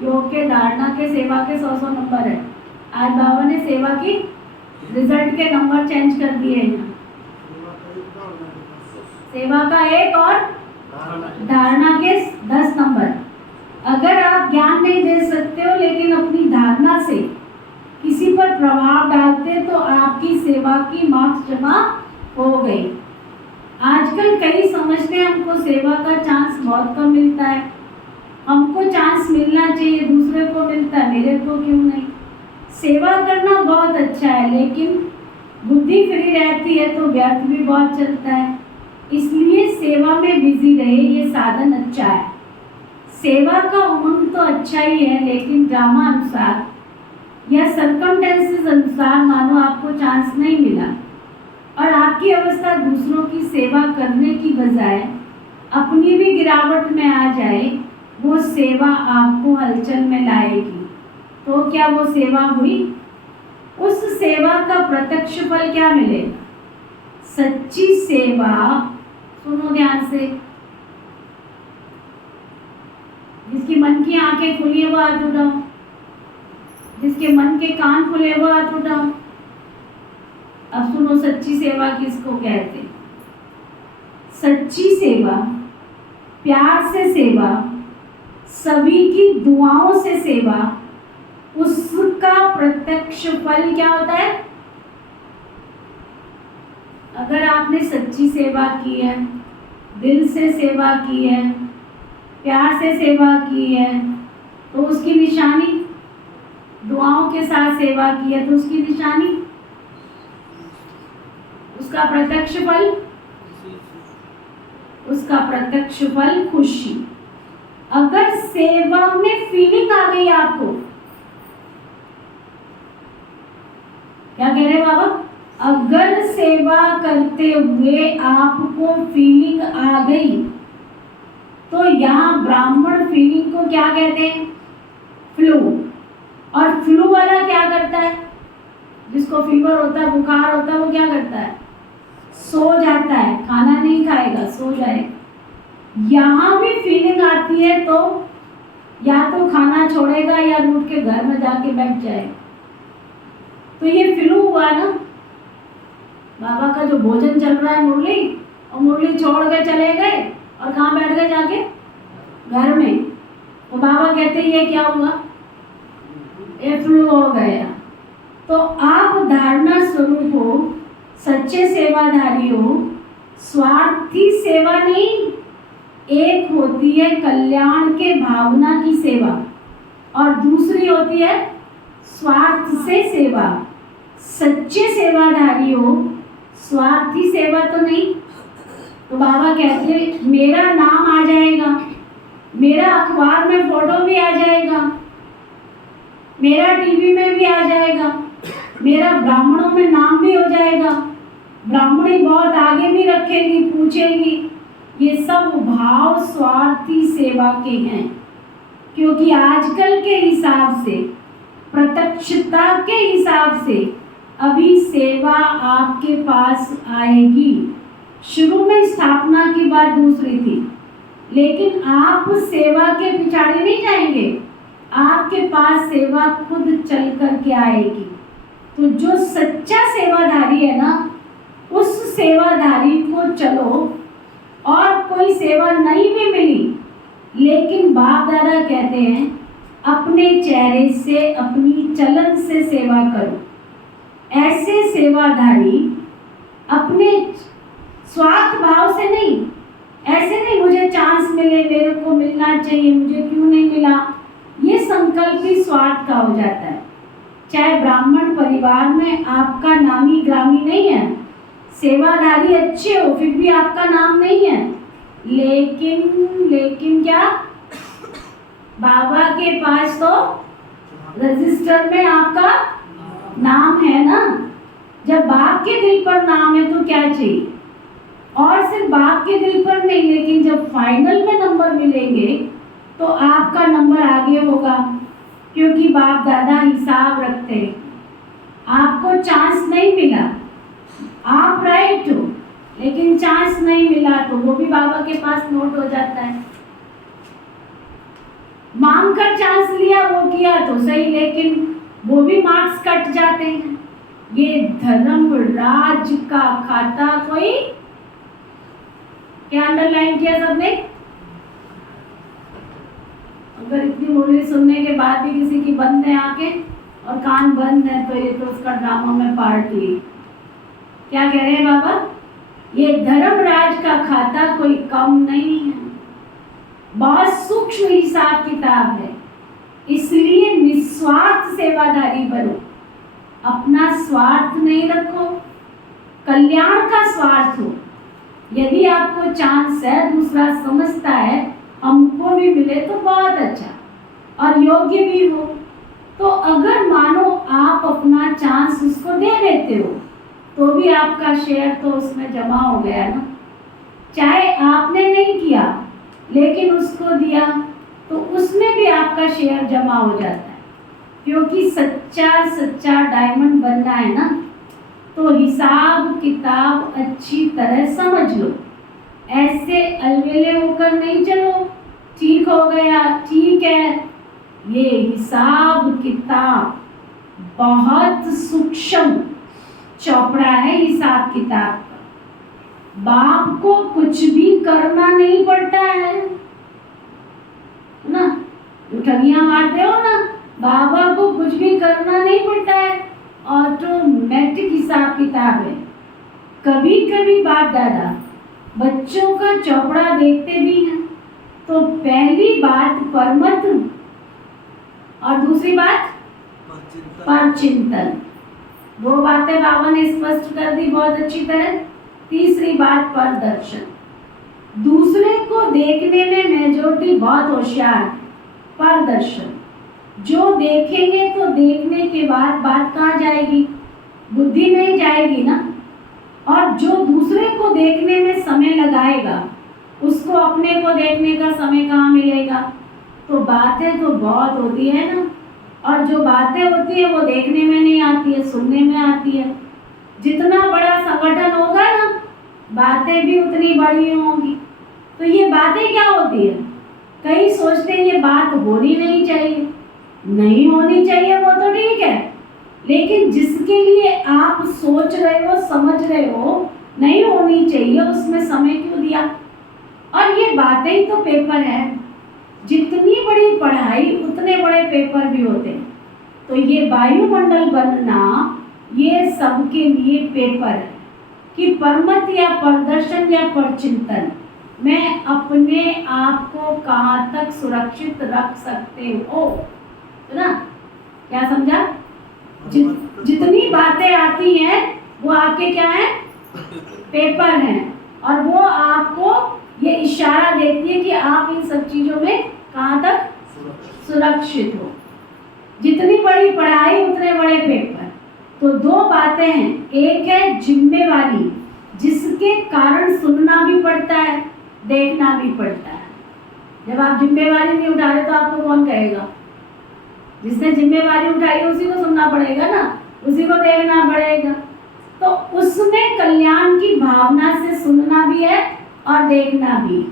योग के, धारणा के, सेवा के 100 नंबर है। आज बाबा ने सेवा की रिजल्ट के नंबर चेंज कर दिए हैं। सेवा का 1 और धारणा के 10 नंबर। अगर आप ज्ञान नहीं दे सकते हो, लेकिन अपनी धारणा से किसी पर प्रभाव डालते, तो आपकी सेवा की मार्क्स जमा हो गई। आजकल कई समझते हैं हमको सेवा का चांस बहुत कम मिलता है, हमको चांस मिलना चाहिए, दूसरे को मिलता है, मेरे को क्यों नहीं। सेवा करना बहुत अच्छा है, लेकिन बुद्धि फ्री रहती है तो व्यर्थ भी बहुत चलता है। इसलिए सेवा में बिजी रहे, ये साधन अच्छा है। सेवा का उमंग तो अच्छा ही है, लेकिन ड्रामा अनुसार या सर्कमस्टेंसेस अनुसार मानो आपको चांस नहीं मिला और आपकी अवस्था दूसरों की सेवा करने की बजाय अपनी भी गिरावट में आ जाए, वो सेवा आपको हलचल में लाएगी। तो क्या वो सेवा हुई? उस सेवा का प्रत्यक्ष फल क्या मिलेगा? सच्ची सेवा, सुनो ध्यान से, जिसकी मन की आंखें खुली है वो हाथ उठाओ, जिसके मन के कान खुले वो हाथ उठाओ। अब सुनो, सच्ची सेवा किसको कहते हैं? सच्ची सेवा, प्यार से सेवा, सभी की दुआओं से सेवा, उसका प्रत्यक्ष फल क्या होता है? अगर आपने सच्ची सेवा की है, दिल से सेवा की है, प्यार से सेवा की है, तो उसकी निशानी, दुआओं के साथ सेवा की है तो उसकी निशानी उसका प्रत्यक्ष फल, उसका प्रत्यक्ष फल खुशी। अगर सेवा में फीलिंग आ गई आपको, क्या कह रहे बाबा, अगर सेवा करते हुए आपको फीलिंग आ गई तो यहाँ ब्राह्मण फीलिंग को क्या कहते हैं, फ्लू। और फ्लू वाला क्या करता है, जिसको फीवर होता है, बुखार होता है, वो क्या करता है, सो जाता है, खाना नहीं खाएगा, सो जाएगा। यहाँ भी फीलिंग आती है तो या तो खाना छोड़ेगा या रूठ के घर में जाके बैठ जाएगा। तो ये फ्लू हुआ ना, बाबा का जो भोजन चल रहा है मुरली, और मुरली छोड़ के चले गए और कहाँ बैठ गए जाके, घर में। तो बाबा कहते हैं ये क्या हुआ, ये फ्लू हो गया। तो आप धारणा स्वरूप हो, सच्चे सेवाधारी हो। स्वार्थी सेवा नहीं, एक होती है कल्याण के भावना की सेवा और दूसरी होती है स्वार्थ से सेवा। सच्चे सेवाधारी हो, स्वार्थी सेवा तो नहीं। तो बाबा कहते हैं मेरा नाम आ जाएगा, मेरा अखबार में फोटो भी आ जाएगा, मेरा टीवी में भी आ जाएगा, मेरा ब्राह्मणों में नाम भी हो जाएगा, ब्राह्मणी बहुत आगे भी रखेगी, पूछेगी। ये सब भाव स्वार्थी सेवा के हैं, क्योंकि आजकल के हिसाब से, प्रत्यक्षता के हिसाब से अभी सेवा आपके पास आएगी। शुरू में स्थापना की बात दूसरी थी, लेकिन आप सेवा के पिछाड़ी नहीं जाएंगे, आपके पास सेवा खुद चल कर के आएगी। तो जो सच्चा सेवाधारी है ना, उस सेवाधारी को चलो, और कोई सेवा नहीं भी मिली, लेकिन बाप दादा कहते हैं अपने चेहरे से, अपनी चलन से सेवा करो। ऐसे सेवाधारी अपने स्वार्थ भाव से नहीं, ऐसे नहीं मुझे चांस मिले, मेरे को मिलना चाहिए, मुझे क्यों नहीं मिला, ये संकल्प भी स्वार्थ का हो जाता है। चाहे ब्राह्मण परिवार में आपका नामी ग्रामी नहीं है, सेवाधारी अच्छे हो, फिर भी आपका नाम नहीं है, लेकिन क्या, बाबा के पास तो रजिस्टर में आपका नाम है ना। जब बाप के दिल पर नाम है तो क्या चाहिए, और सिर्फ बाप के दिल पर नहीं, लेकिन जब फाइनल में नंबर मिलेंगे तो आपका नंबर आगे होगा, क्योंकि बाप दादा हिसाब रखते हैं। आपको चांस नहीं मिला, आप राइट हो, लेकिन चांस नहीं मिला तो वो भी बाबा के पास नोट हो जाता है। मांग कर चांस लिया, वो किया तो सही, लेकिन वो भी मार्क्स कट जाते हैं। ये धर्म राज का खाता, कोई क्या अंडरलाइन किया सबने? अगर इतनी मुरली सुनने के बाद भी किसी की बंद है आंखें और कान बंद है, तो ये तो उसका ड्रामा में पार्टी। क्या कह रहे हैं बाबा? ये धर्मराज का खाता कोई कम नहीं है, बहुत सूक्ष्म हिसाब किताब है। इसलिए निस्वार्थ सेवाधारी बनो, अपना स्वार्थ नहीं रखो, कल्याण का स्वार्थ हो। यदि आपको चांस है, दूसरा समझता है हमको भी मिले तो बहुत अच्छा और योग्य भी हो, तो अगर मानो आप अपना चांस उसको दे देते हो तो भी आपका शेयर तो उसमें जमा हो गया ना। चाहे आपने नहीं किया लेकिन उसको दिया तो उसमें भी आपका शेयर जमा हो जाता है, क्योंकि सच्चा डायमंड बनना है ना, तो हिसाब किताब अच्छी तरह समझ लो। ऐसे अलवेले होकर नहीं चलो, ठीक हो गया ठीक है। ये हिसाब किताब बहुत सूक्ष्म चौपड़ा है हिसाब किताब का। बाप को कुछ भी करना नहीं पड़ता है ना, जो ठगियां मारते हो ना, बाबा को कुछ भी करना नहीं पड़ता है, ऑटोमेटिक हिसाब किताब है। कभी कभी बाप दादा बच्चों का चौपड़ा देखते भी हैं, तो पहली बात परमत और दूसरी बात परचिंतन। दो बातें बाबा ने स्पष्ट कर दी बहुत अच्छी तरह। तीसरी बात परदर्शन, दूसरे को देखने में मेजॉरिटी बहुत होशियार है। परदर्शन, जो देखेंगे तो देखने के बाद बात कहाँ जाएगी, बुद्धि में ही जाएगी ना। और जो दूसरे को देखने में समय लगाएगा उसको अपने को देखने का समय कहाँ मिलेगा। तो बातें तो बहुत होती है ना, और जो बातें होती है वो देखने में नहीं आती है, सुनने में आती है। जितना बड़ा संगठन होगा ना, बातें भी उतनी बड़ी होंगी। तो ये बातें क्या होती है, कई सोचते हैं ये बात होनी नहीं चाहिए। नहीं होनी चाहिए वो तो ठीक है, लेकिन जिसके लिए आप सोच रहे हो, समझ रहे हो नहीं होनी चाहिए, उसमें समय क्यों दिया। और ये बातें ही तो पेपर है। जितनी बड़ी पढ़ाई उतने बड़े पेपर भी होते हैं। तो ये वायुमंडल बनना ये सबके लिए पेपर है कि परमत या प्रदर्शन या परचिंतन में अपने आप को कहाँ तक सुरक्षित रख सकते हो। है ना, क्या समझा। जितनी बातें आती हैं वो आपके क्या है, पेपर हैं। और वो आपको ये इशारा देती है कि आप इन सब चीजों में कहाँ तक सुरक्षित हो। जितनी बड़ी पढ़ाई उतने बड़े पेपर। तो दो बातें हैं, एक है जिम्मेवारी, जिसके कारण सुनना भी पड़ता है, देखना भी पड़ता है। जब आप जिम्मेवारी नहीं उठा रहे तो आपको कौन कहेगा। जिसने जिम्मेवारी उठाई है उसी को सुनना पड़ेगा ना, उसी को देखना पड़ेगा। तो उसमें कल्याण की भावना से सुनना भी है और देखना भी है।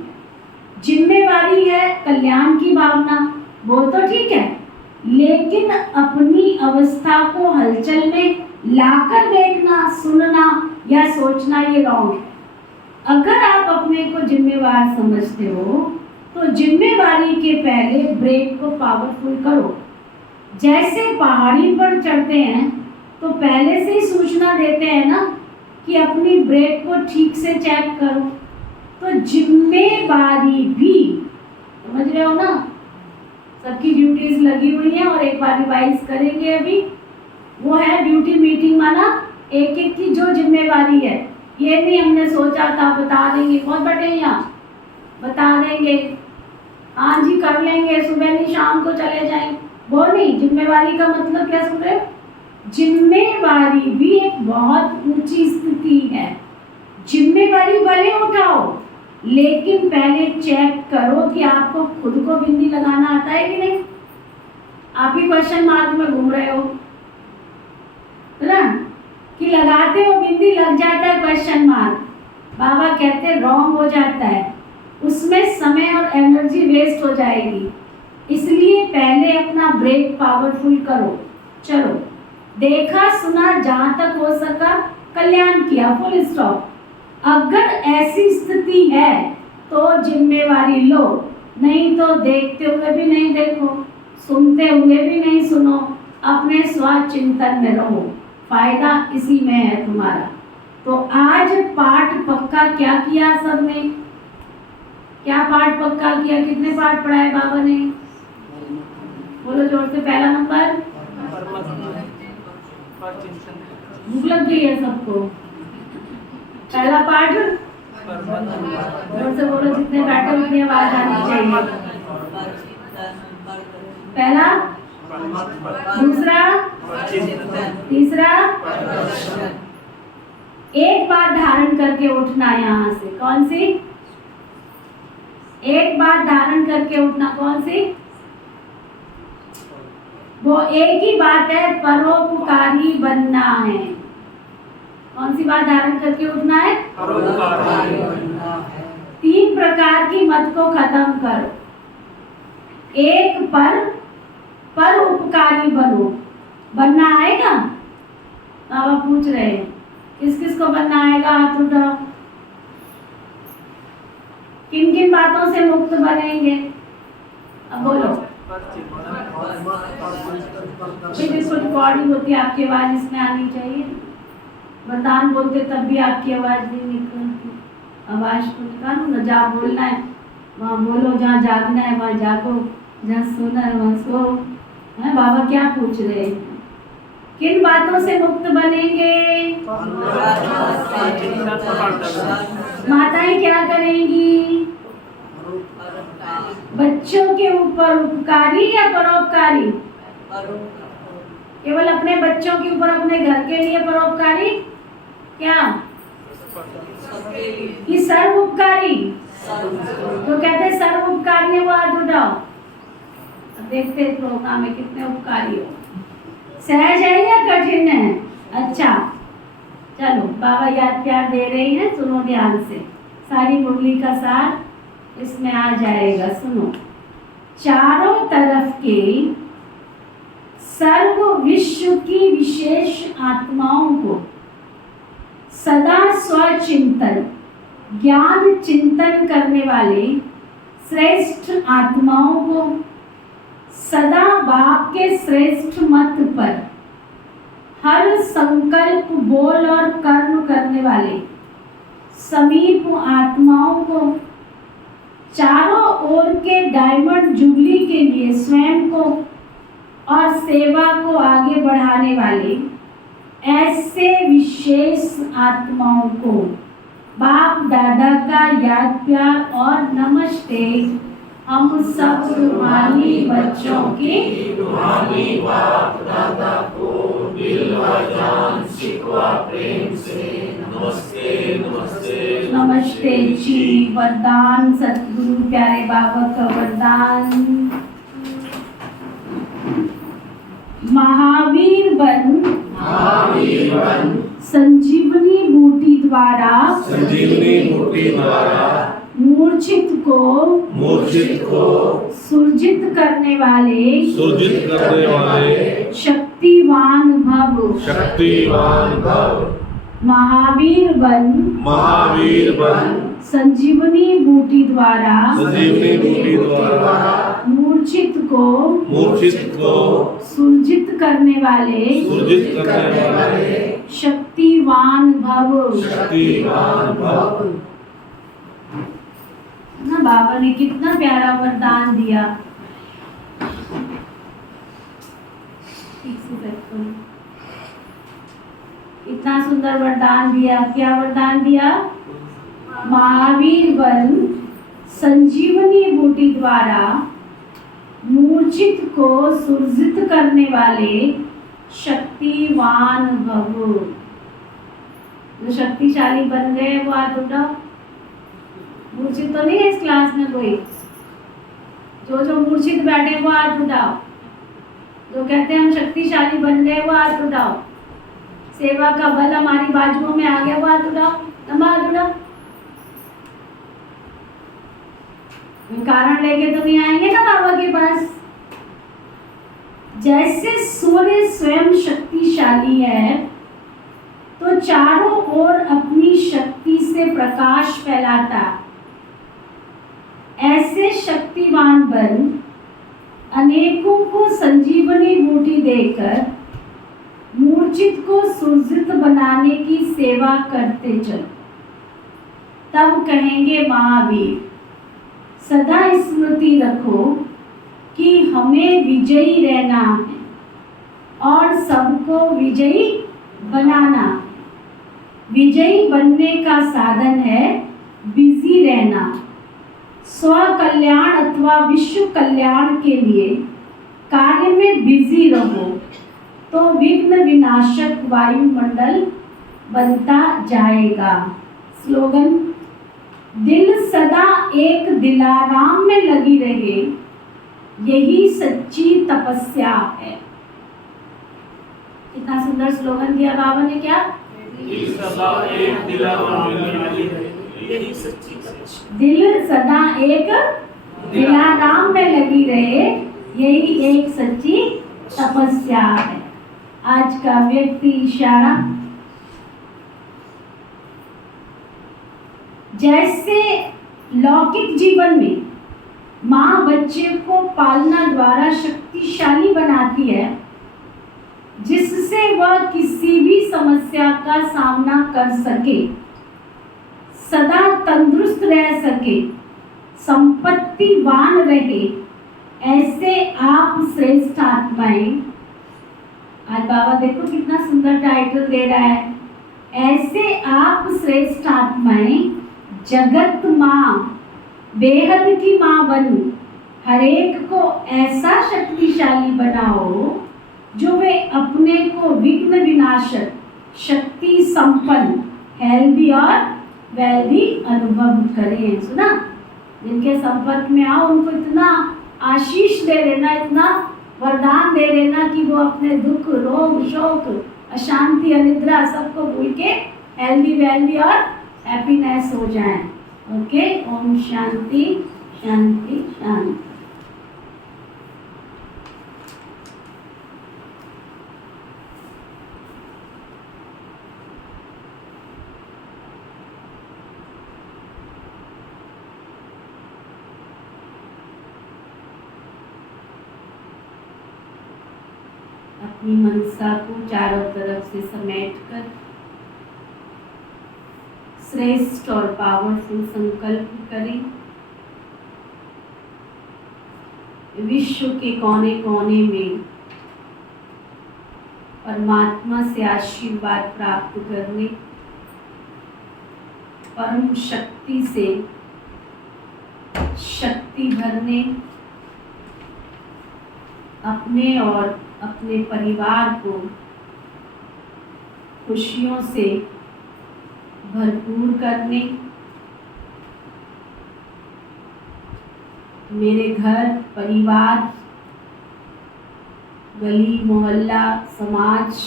जिम्मेवारी है कल्याण की भावना, वो तो ठीक है, लेकिन अपनी अवस्था को हलचल में लाकर देखना, सुनना या सोचना ये रॉन्ग है। अगर आप अपने को जिम्मेवार समझते हो तो जिम्मेवारी के पहले ब्रेक को पावरफुल करो। जैसे पहाड़ी पर चढ़ते हैं तो पहले से ही सूचना देते हैं ना कि अपनी ब्रेक को ठीक से चेक करो। तो जिम्मेवारी भी, समझ रहे हो ना, सबकी ड्यूटीज लगी हुई हैं और एक बार रिवाइज करेंगे अभी। वो है ड्यूटी मीटिंग माना एक एक की जो जिम्मेवारी है। ये नहीं हमने सोचा था बता देंगे, बहुत बड़े यहाँ बता देंगे, हाँ जी कर लेंगे, सुबह नहीं शाम को चले जाएंगे, वो नहीं। जिम्मेवारी का मतलब क्या सुन रहे हो, जिम्मेवारी भी एक बहुत ऊंची स्थिति है। जिम्मेवारी भले उठाओ, लेकिन पहले चेक करो कि आपको खुद को बिंदी लगाना आता है कि नहीं। आप ही क्वेश्चन मार्क में घूम रहे हो ना, कि लगाते हो बिंदी लग जाता है क्वेश्चन मार्क। बाबा कहते रॉन्ग हो जाता है, उसमें समय और एनर्जी वेस्ट हो जाएगी। इसलिए पहले अपना ब्रेक पावरफुल करो। चलो, देखा सुना जहां तक हो सका, कल्याण किया, फुल स्टॉप। अगर ऐसी स्थिति है तो जिम्मेवारी लो, नहीं तो देखते हुए भी नहीं देखो, सुनते हुए भी नहीं सुनो, अपने स्वचिंतन में रहो। फायदा इसी में है तुम्हारा। तो आज पाठ पक्का क्या किया सबने, क्या पाठ पक्का किया, कितने पाठ पढ़ाए बाबा ने, बोलो जोर से। पहला नंबर, भूख लग गई है सबको। पहला पाठ जोर से बोलो, जितने बैठे उतनी आवाज आनी चाहिए। पहला, दूसरा, तीसरा। एक बात धारण करके उठना यहाँ से, कौन सी एक बात धारण करके उठना, कौन सी, वो एक ही बात है, परोपकारी बनना है। कौन सी बात धारण करके उठना है, परोपकारी बनना है। 3 प्रकार की मत को खत्म करो। एक, पर उपकारी बनो। बनना आएगा, बाबा पूछ रहे हैं किस किस को बनना आएगा, हाथ उठाओ। किन किन बातों से मुक्त बनेंगे, अब बोलो। कुछ रिकॉर्डिंग होती है, आपकी आवाज इसमें आनी चाहिए। वरदान बोलते तब भी आपकी आवाज नहीं निकलती। आवाज को निकालो ना, जहाँ बोलना है वहाँ बोलो, जहाँ जागना है वहाँ जागो, जहाँ सोना है वहाँ सो। है बाबा क्या पूछ रहे हैं, किन बातों से मुक्त बनेंगे? माताएं क्या करेंगी? बच्चों के ऊपर उपकारी या परोपकारी? केवल अपने बच्चों के ऊपर, अपने घर के लिए परोपकारी, क्या कि सर्व उपकारी? जो कहते हैं सर्व उपकारी है वो हाथ उठाओ। अब देखते हैं प्रोग्राम में कितने उपकारी हो। सहज है या कठिन है? अच्छा चलो, बाबा याद प्यार दे रहे हैं, सुनो ध्यान से। सारी मुरली का सार इसमें आ जाएगा, सुनो। चारों तरफ के सर्व विश्व की विशेष आत्माओं को सदा स्वचिंतन ज्ञान चिंतन करने वाले श्रेष्ठ आत्माओं को सदा बाप के श्रेष्ठ मत पर हर संकल्प बोल और कर्म करने वाले समीप आत्माओं को चारों ओर के डायमंड जुबली के लिए स्वयं को और सेवा को आगे बढ़ाने वाले ऐसे विशेष आत्माओं को बाप दादा का याद प्यार और नमस्ते। हम सब रूहानी बच्चों की रूहानी बाप दादा को दिल व जान शिकवा प्रेम से नमस्ते नमस्ते नमस्ते जी। वरदान सतगुरु प्यारे बाबा का वरदान। महावीर बन संजीवनी बूटी द्वारा मूर्छित को सुरजित करने वाले शक्तिवान भव। महावीर बन संजीवनी बूटी द्वारा मूर्छित को सुरजित करने वाले शक्तिवान भव। ना बाबा ने कितना प्यारा वरदान दिया। इतना सुंदर वरदान दिया। क्या वरदान दिया? महावीर बन संजीवनी बूटी द्वारा मूर्छित को सुरजित करने वाले शक्तिवान भव। जो शक्तिशाली बन गए वो हाथ उठाओ। मूर्छित तो नहीं है इस क्लास में कोई? जो मूर्छित बैठे वो हाथ उठाओ। जो कहते हैं हम शक्तिशाली बन गए वो हाथ उठाओ। सेवा का बल हमारी बाजुओं में आ गया वो हाथ उठाओ। लंबा हाथ उठाओ। कारण लेके तो नहीं आएंगे ना बाबा के पास। जैसे सूर्य स्वयं शक्तिशाली है तो चारों ओर अपनी शक्ति से प्रकाश फैलाता, ऐसे शक्तिवान बन अनेकों को संजीवनी बूटी देकर मूर्छित को सुरजित बनाने की सेवा करते चलो। तब कहेंगे महावीर, सदा स्मृति रखो कि हमें विजयी रहना है और सबको विजयी बनाना। विजयी बनने का साधन है बिजी रहना। स्व कल्याण अथवा विश्व कल्याण के लिए कार्य में बिजी रहो तो विघ्न विनाशक वायुमंडल बनता जाएगा। स्लोगन, दिल सदा एक दिलाराम में लगी रहे, यही सच्ची तपस्या है। कितना सुंदर स्लोगन दिया बाबा ने। क्या? दिल सदा एक दिलाराम में लगी रहे, यही सच्ची तपस्या। दिल सदा एक दिलाराम में लगी रहे, यही एक सच्ची तपस्या है। आज का व्यक्ति इशारा। जैसे लौकिक जीवन में माँ बच्चे को पालना द्वारा शक्तिशाली बनाती है, जिससे वह किसी भी समस्या का सामना कर सके, सदा तंदुरुस्त रह सके, संपत्तिवान रहे, ऐसे आप श्रेष्ठ आत्माएं आज बाबा देखो कितना सुंदर टाइटल दे रहा है, ऐसे आप श्रेष्ठ आत्माएं जगत माँ, बेहद की माँ बनो, हरेक को ऐसा शक्तिशाली बनाओ जो वे अपने को विघ्न विनाशक, शक्ति संपन्न, हेल्दी और वेल्दी अनुभव करें। सुना, जिनके संपर्क में आओ उनको इतना आशीष दे देना, इतना वरदान दे देना कि वो अपने दुख, रोग, शोक, अशांति, अनिद्रा सबको भूल के हेल्दी, वेल्दी और हैप्पीनेस हो जाएं। ओके, ओम शांति शांति शांति। अपनी मनसा को चारों तरफ से समेटकर श्रेष्ठ और पावरफुल संकल्प करें। विश्व के कोने कोने में परमात्मा से आशीर्वाद प्राप्त करने, परम शक्ति से शक्ति भरने, अपने और अपने परिवार को खुशियों से भरपूर करने, मेरे घर, परिवार, गली मोहल्ला, समाज,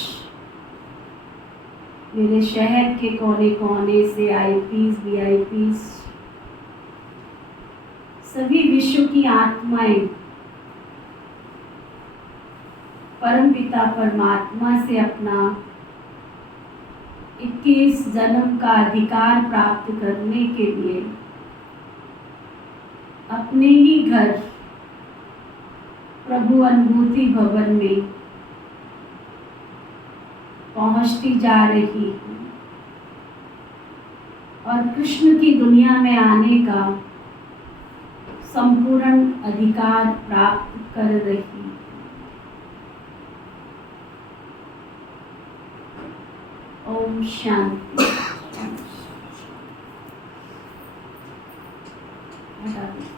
मेरे शहर के कोने कोने से आईपीस, वीआईपीस, सभी विश्व की आत्माएं परमपिता परमात्मा से अपना 21 जन्म का अधिकार प्राप्त करने के लिए अपने ही घर प्रभु अनुभूति भवन में पहुंचती जा रही हूँ और कृष्ण की दुनिया में आने का संपूर्ण अधिकार प्राप्त कर रही हूँ। ओम शांति।